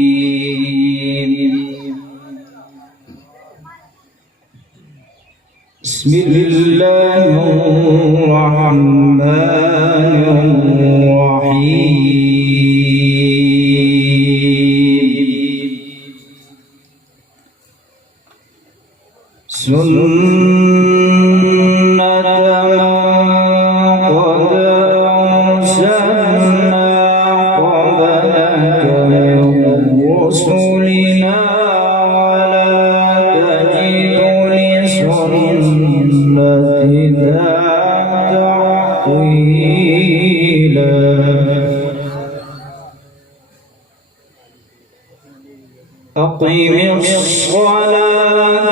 الرجيم بسم الله الرحمن الرحيم أقم الصلاة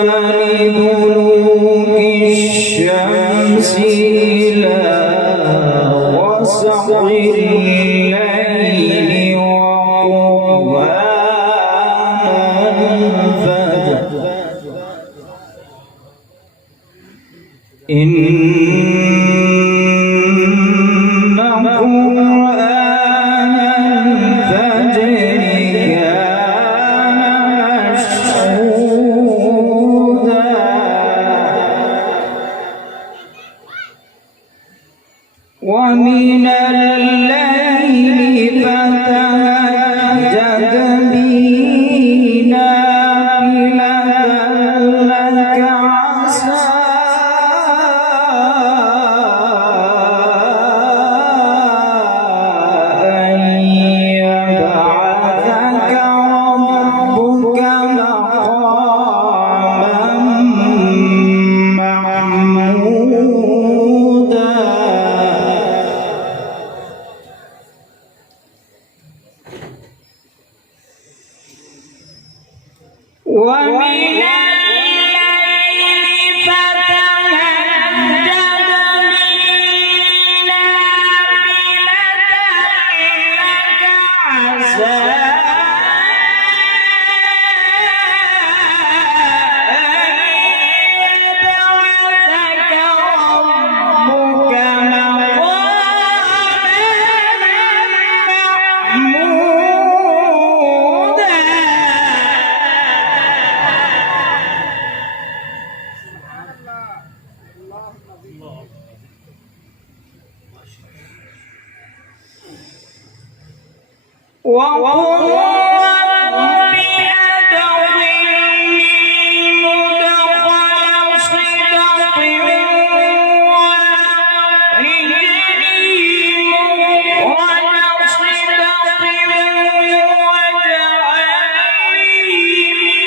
لدلوك الشمس إلى غسق الليل وقرآن الفجر إن ومن الليل فتهجد به نافلة لك عسى أن يبعثك ربك مقاما محمودا ومن الليل فتهجد به نافلة لك عسى وقل رب أدخلني مدخل صدق وأخرجني مخرج صدق واجعل لي من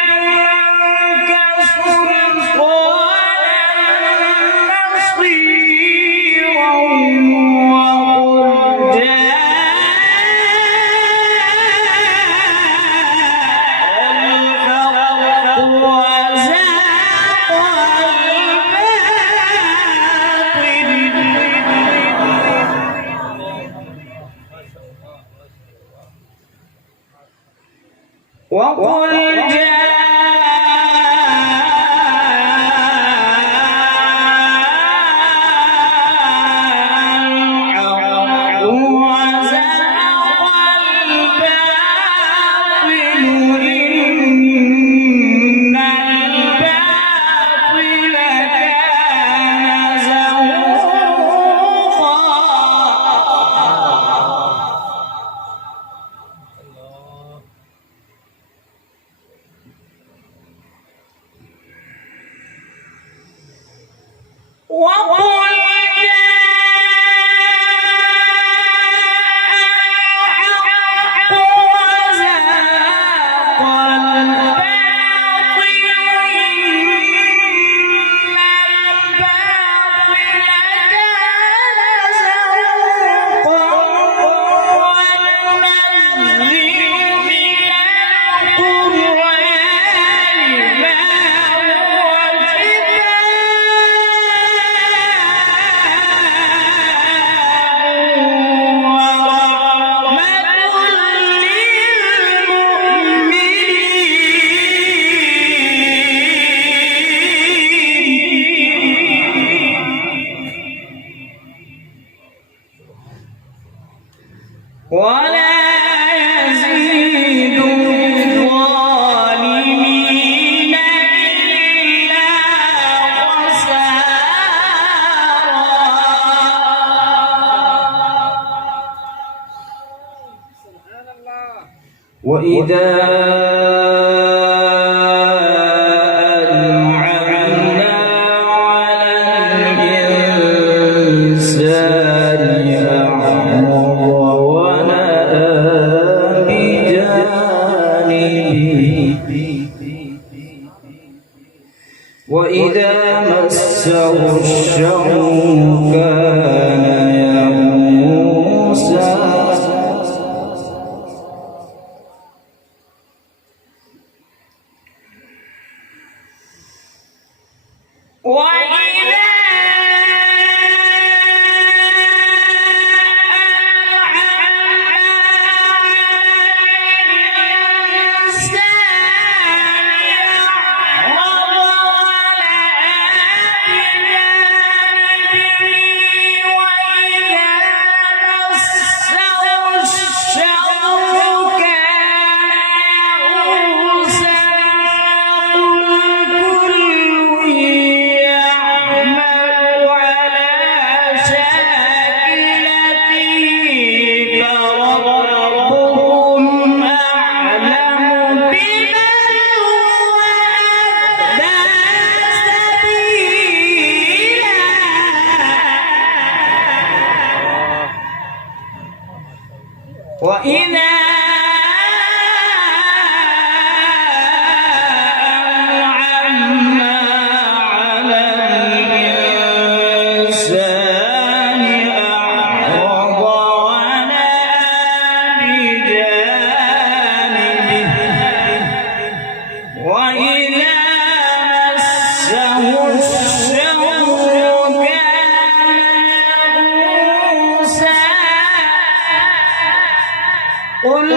لدنك سلطانا نصيرا وقل وقل جاء الحق وزهق الباطل إن الباطل كان زهوقا ولا يزيد الظالمين إلا خسارا. وإذا أنعمنا على الإنسان أعرض ونأى بجانبه وإذا مسه الشر كان يئوسا. وإذا وإذا أنعمنا على الإنسان أعرض ونأى بجانبه وإذا مسه الشر كان يئوسا. قل